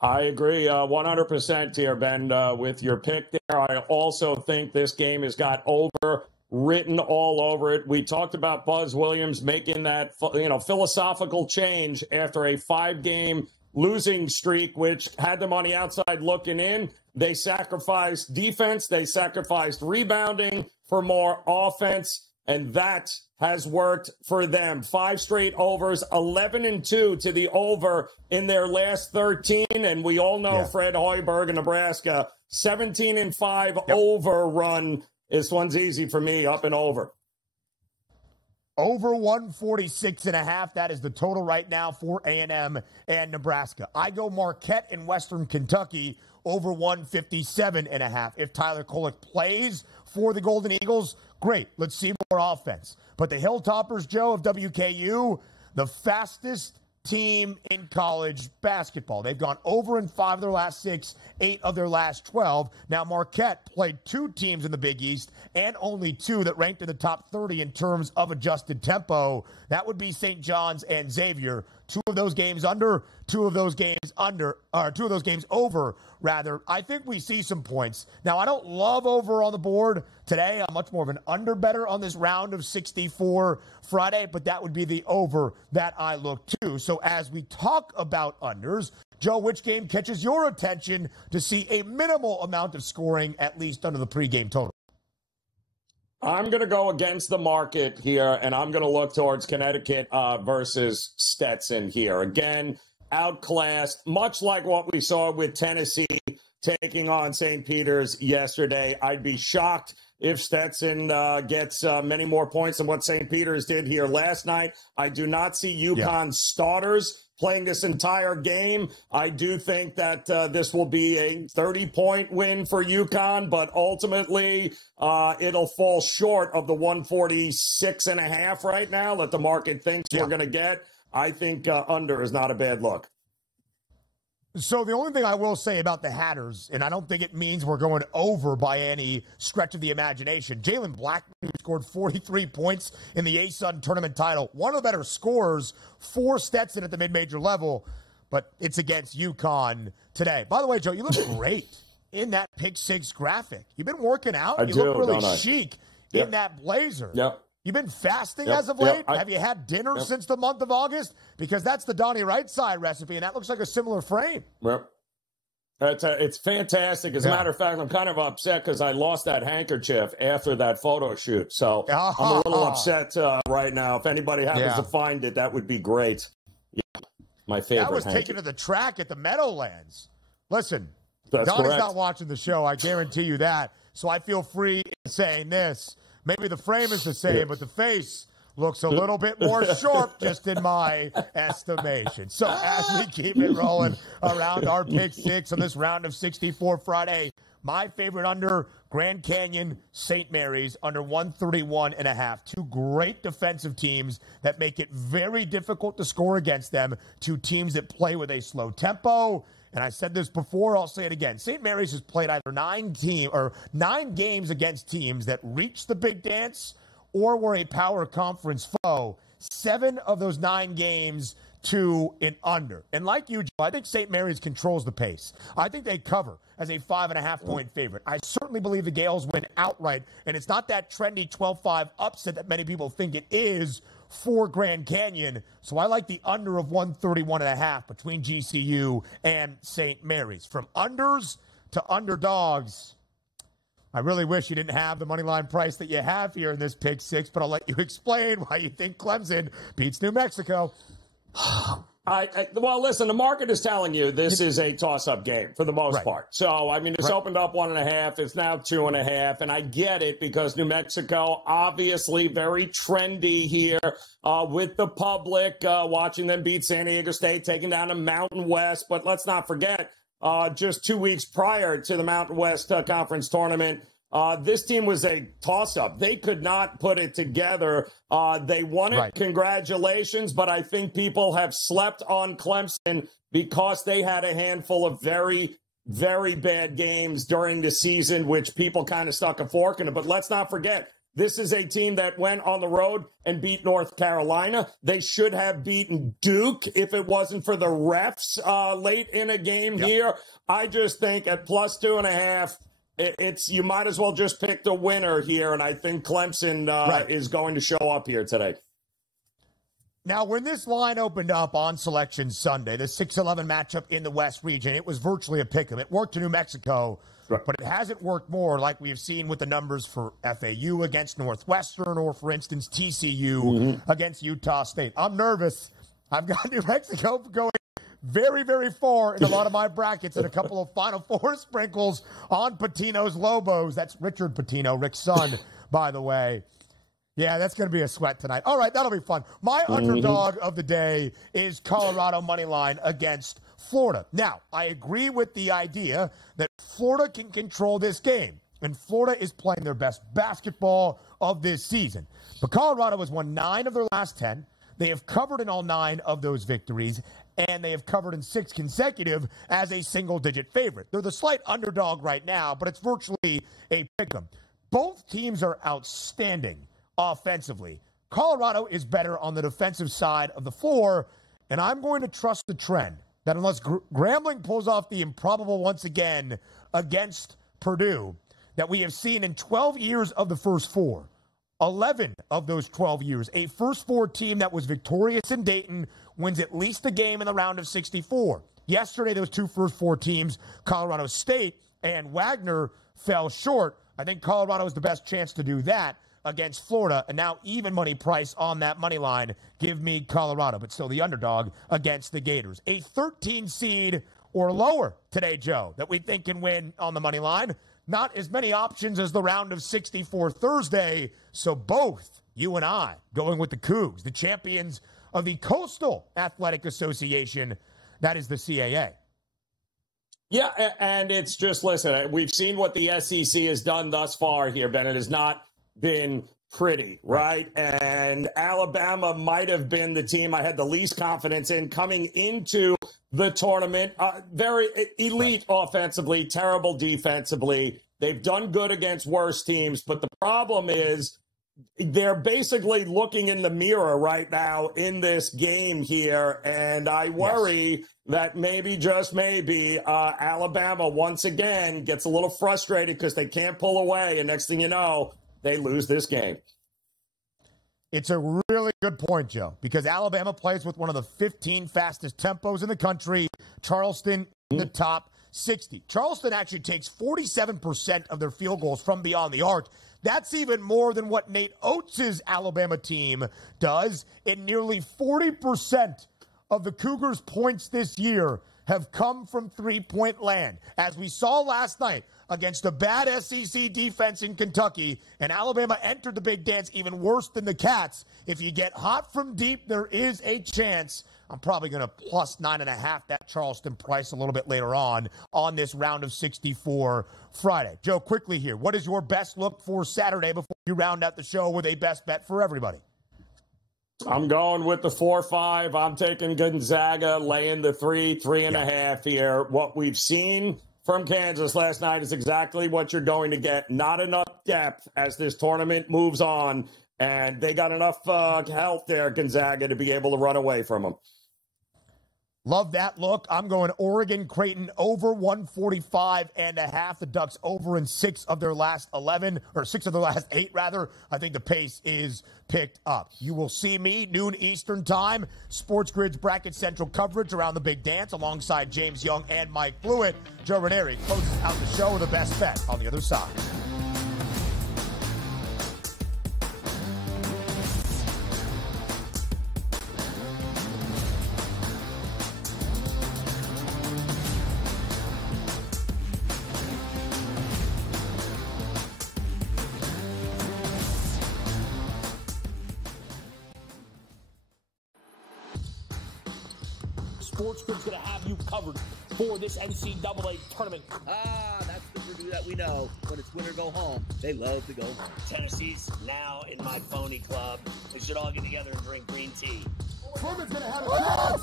I agree 100% here, Ben, with your pick there. I also think this game has got over written all over it. We talked about Buzz Williams making that, philosophical change after a 5-game losing streak, which had them on the outside looking in. They sacrificed defense. They sacrificed rebounding for more offense, and that has worked for them. 5 straight overs, 11-2 to the over in their last 13, and we all know Fred Hoiberg in Nebraska, 17-5 over run. This one's easy for me, up and over. Over 146.5. That is the total right now for A&M and Nebraska. I go Marquette in Western Kentucky over 157.5. If Tyler Kolek plays for the Golden Eagles, great. Let's see more offense. But the Hilltoppers, Joe, of WKU, the fastest team in college basketball. They've gone over in 5 of their last 6, 8 of their last 12. Now, Marquette played 2 teams in the Big East and only 2 that ranked in the top 30 in terms of adjusted tempo. That would be St. John's and Xavier. 2 of those games under, 2 of those games over, rather. I think we see some points. Now, I don't love over on the board today. I'm much more of an under better on this round of 64 Friday, but that would be the over that I look to. So as we talk about unders, Joe, which game catches your attention to see a minimal amount of scoring, at least under the pregame total? I'm going to go against the market here, and I'm going to look towards Connecticut versus Stetson here. Again, outclassed, much like what we saw with Tennessee taking on St. Peter's yesterday. I'd be shocked if Stetson gets many more points than what St. Peter's did here last night. I do not see UConn starters playing this entire game. I do think that this will be a 30-point win for UConn, but ultimately it'll fall short of the 146.5 right now that the market thinks we're going to get. I think under is not a bad look. So the only thing I will say about the Hatters, and I don't think it means we're going over by any stretch of the imagination, Jalen Blackman, who scored 43 points in the ASUN tournament title, one of the better scorers for Stetson at the mid-major level, but it's against UConn today. By the way, Joe, you look great in that pick 6 graphic. You've been working out. You look really chic in that blazer. Yep. You've been fasting as of late? Have you had dinner since the month of August? Because that's the Donnie Wright side recipe, and that looks like a similar frame. Yep. It's fantastic. As a matter of fact, I'm kind of upset because I lost that handkerchief after that photo shoot. So I'm a little upset right now. If anybody happens to find it, that would be great. Yeah, my favorite That was taken to the track at the Meadowlands. Listen, Donnie's not watching the show. I guarantee you that. So I feel free in saying this. Maybe the frame is the same, but the face looks a little bit more sharp, just in my estimation. So as we keep it rolling around our pick 6 on this round of 64 Friday, my favorite under, Grand Canyon, St. Mary's, under 131.5. 2 great defensive teams that make it very difficult to score against them. 2 teams that play with a slow tempo. And I said this before, I'll say it again. St. Mary's has played either 9 games against teams that reached the big dance or were a power conference foe. 7 of those 9 games to an under. And like you, Joe, I think St. Mary's controls the pace. I think they cover as a 5.5-point favorite. I certainly believe the Gales win outright, and it's not that trendy 12-5 upset that many people think it is for Grand Canyon. So I like the under of 131.5 between GCU and St. Mary's. From unders to underdogs, I really wish you didn't have the money line price that you have here in this pick 6, but I'll let you explain why you think Clemson beats New Mexico. Well, listen, the market is telling you this is a toss-up game for the most part. So, I mean, it's opened up 1.5. It's now 2.5. And I get it because New Mexico, obviously very trendy here with the public, watching them beat San Diego State, taking down the Mountain West. But let's not forget, just 2 weeks prior to the Mountain West Conference Tournament, this team was a toss-up. They could not put it together. They won it. Congratulations. But I think people have slept on Clemson because they had a handful of very, very bad games during the season, which people kind of stuck a fork in it. But let's not forget, this is a team that went on the road and beat North Carolina. They should have beaten Duke if it wasn't for the refs late in a game here. I just think at plus 2.5, you might as well just pick the winner here, and I think Clemson is going to show up here today. Now, when this line opened up on Selection Sunday, the 6-11 matchup in the West region, it was virtually a pick 'em. It worked to New Mexico, but it hasn't worked more like we've seen with the numbers for FAU against Northwestern or, for instance, TCU against Utah State. I'm nervous. I've got New Mexico going very, very far in a lot of my brackets and a couple of Final Four sprinkles on Patino's Lobos. That's Richard Pitino, Rick's son, by the way. Yeah, that's going to be a sweat tonight. All right, that'll be fun. My underdog of the day is Colorado money line against Florida. Now, I agree with the idea that Florida can control this game, and Florida is playing their best basketball of this season. But Colorado has won 9 of their last 10. They have covered in all 9 of those victories, and they have covered in 6 consecutive as a single-digit favorite. They're the slight underdog right now, but it's virtually a pick-em. Both teams are outstanding offensively. Colorado is better on the defensive side of the floor, and I'm going to trust the trend that unless Grambling pulls off the improbable once again against Purdue that we have seen in 12 years of the first 4, 11 of those 12 years, a first 4 team that was victorious in Dayton wins at least a game in the round of 64. Yesterday, those 2 first 4 teams, Colorado State and Wagner, fell short. I think Colorado is the best chance to do that against Florida, and now even money price on that money line. Give me Colorado, but still the underdog against the Gators. A 13 seed or lower today, Joe, that we think can win on the money line. Not as many options as the round of 64 Thursday, so both you and I going with the Cougs, the champions of the Coastal Athletic Association, that is the CAA. Yeah, and it's just, listen, we've seen what the SEC has done thus far here, Ben. It has not been pretty, right? And Alabama might have been the team I had the least confidence in coming into the tournament. Very elite offensively, terrible defensively. They've done good against worse teams, but the problem is they're basically looking in the mirror right now in this game here, and I worry that maybe, just maybe, Alabama once again gets a little frustrated because they can't pull away, and next thing you know, they lose this game. It's a really good point, Joe, because Alabama plays with one of the 15 fastest tempos in the country. Charleston in the top 60. Charleston actually takes 47% of their field goals from beyond the arc. That's even more than what Nate Oates' Alabama team does. And nearly 40% of the Cougars' points this year have come from three-point land. As we saw last night against a bad SEC defense in Kentucky, and Alabama entered the big dance even worse than the Cats. If you get hot from deep, there is a chance. I'm probably going to plus 9.5 that Charleston price a little bit later on this round of 64 Friday. Joe, quickly here, what is your best look for Saturday before you round out the show with a best bet for everybody? I'm going with the 4-5. I'm taking Gonzaga, laying the 3.5 here. What we've seen from Kansas last night is exactly what you're going to get. Not enough depth as this tournament moves on, and they got enough health there, Gonzaga, to be able to run away from them. Love that look. I'm going Oregon Creighton over 145.5. The Ducks over in 6 of their last 11, or 6 of their last 8, rather. I think the pace is picked up. You will see me noon Eastern time. SportsGrid's Bracket Central coverage around the big dance alongside James Young and Mike Blewett. Joe Ranieri closes out the show with the best bet on the other side. SportsGrid's going to have you covered for this NCAA tournament. That's the Purdue that we know. When it's win or go home, they love to go home. Tennessee's now in my phony club. We should all get together and drink green tea. Furman's going to have a chance.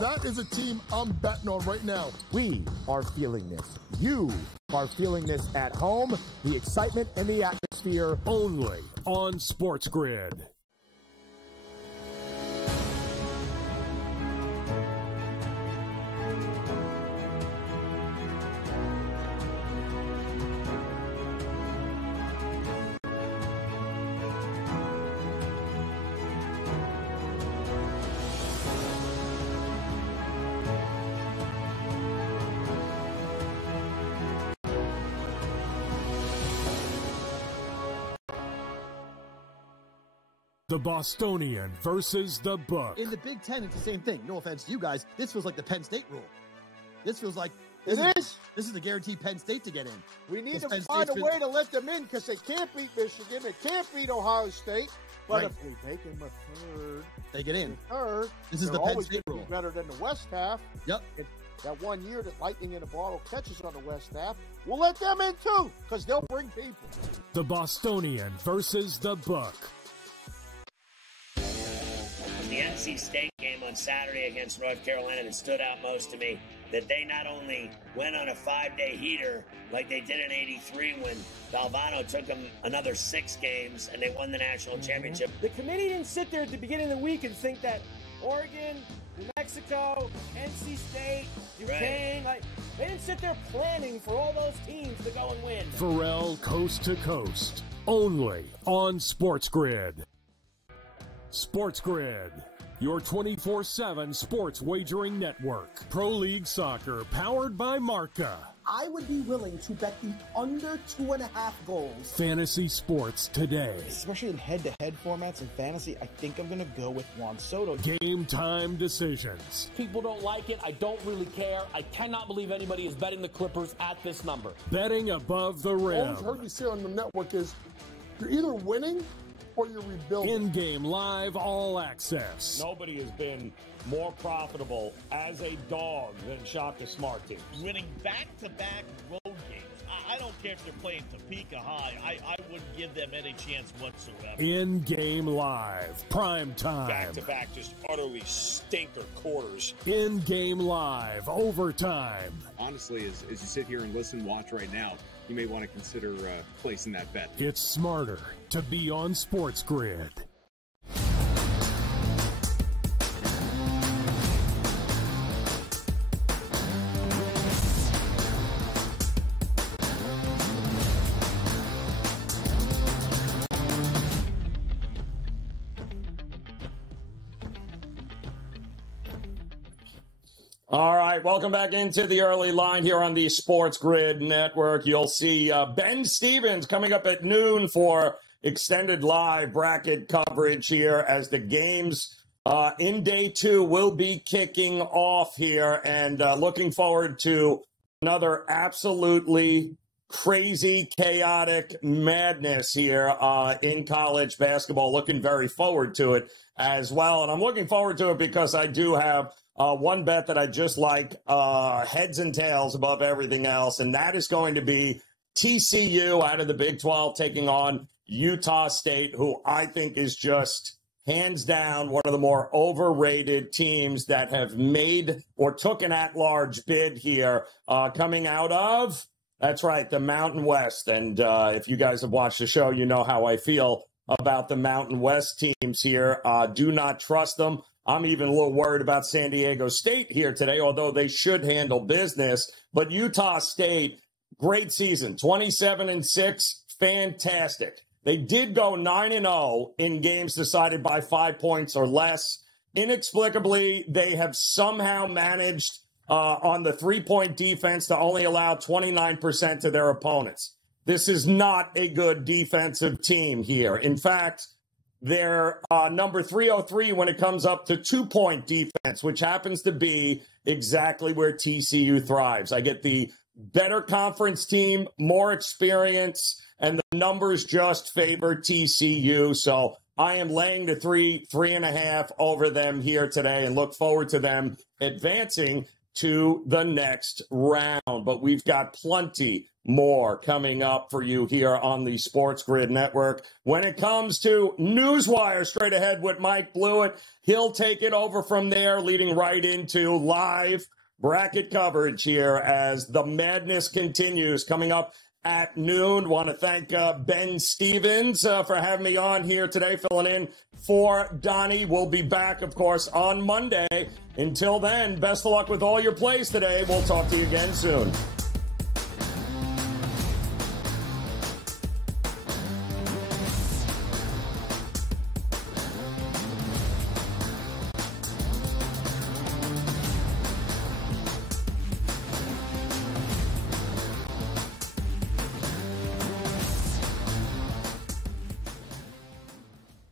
That is a team I'm betting on right now. We are feeling this. You are feeling this at home. The excitement and the atmosphere. Only on SportsGrid. The Bostonian versus the Book. In the Big Ten, it's the same thing. No offense to you guys. This feels like the Penn State rule. This feels like This is the guaranteed Penn State to get in. We need to find a way to let them in because they can't beat Michigan. They can't beat Ohio State. But if they make them a third, they get in. Third, this is the Penn State rule. Better than the West half. Yep. That 1 year that Lightning in a Bottle catches on the West half, we'll let them in too because they'll bring people. The Bostonian versus the Buck. The NC State game on Saturday against North Carolina that stood out most to me, that they not only went on a 5-day heater like they did in '83 when Valvano took them another 6 games and they won the national championship. The committee didn't sit there at the beginning of the week and think that Oregon, New Mexico, NC State, Duquesne, they didn't sit there planning for all those teams to go and win. Pharrell Coast to Coast, only on SportsGrid. SportsGrid, your 24/7 sports wagering network. Pro League Soccer, powered by Marca. I would be willing to bet the under 2.5 goals. Fantasy sports today. Especially in head-to-head formats in fantasy, I think I'm going to go with Juan Soto. Game time decisions. People don't like it. I don't really care. I cannot believe anybody is betting the Clippers at this number. Betting above the rim. All I've heard you say on the network is you're either winning or you're rebuilding. In-game live, all access. Nobody has been more profitable as a dog than Shaka Smart team. Winning back-to-back road games. I don't care if they're playing Topeka High. I wouldn't give them any chance whatsoever. In-game live, prime time. Back-to-back, just utterly stinker quarters. In-game live, overtime. Honestly, as you sit here and listen, watch right now, you may want to consider placing that bet. It's smarter to be on SportsGrid. All right, welcome back into the early line here on the SportsGrid Network. You'll see Ben Stevens coming up at noon for extended live bracket coverage here as the games in day 2 will be kicking off here, and looking forward to another absolutely crazy, chaotic madness here in college basketball. Looking very forward to it as well, and I'm looking forward to it because I do have one bet that I just like heads and tails above everything else, and that is going to be TCU out of the Big 12 taking on Utah State, who I think is just hands down one of the more overrated teams that have made or took an at-large bid here coming out of, that's right, the Mountain West. And if you guys have watched the show, you know how I feel about the Mountain West teams here. Do not trust them. I'm even a little worried about San Diego State here today, although they should handle business. But Utah State, great season, 27-6, fantastic. They did go 9-0 in games decided by 5 points or less. Inexplicably, they have somehow managed on the three-point defense to only allow 29% to their opponents. This is not a good defensive team here. In fact, they're number 303 when it comes up to 2-point defense, which happens to be exactly where TCU thrives. I get the better conference team, more experience, and the numbers just favor TCU. So I am laying the 3.5 over them here today and look forward to them advancing to the next round. But we've got plenty more coming up for you here on the SportsGrid Network. When it comes to Newswire, straight ahead with Mike Blewett, he'll take it over from there, leading right into live bracket coverage here as the madness continues. Coming up at noon, want to thank Ben Stevens for having me on here today, filling in for Donnie. We'll be back, of course, on Monday. Until then, best of luck with all your plays today. We'll talk to you again soon.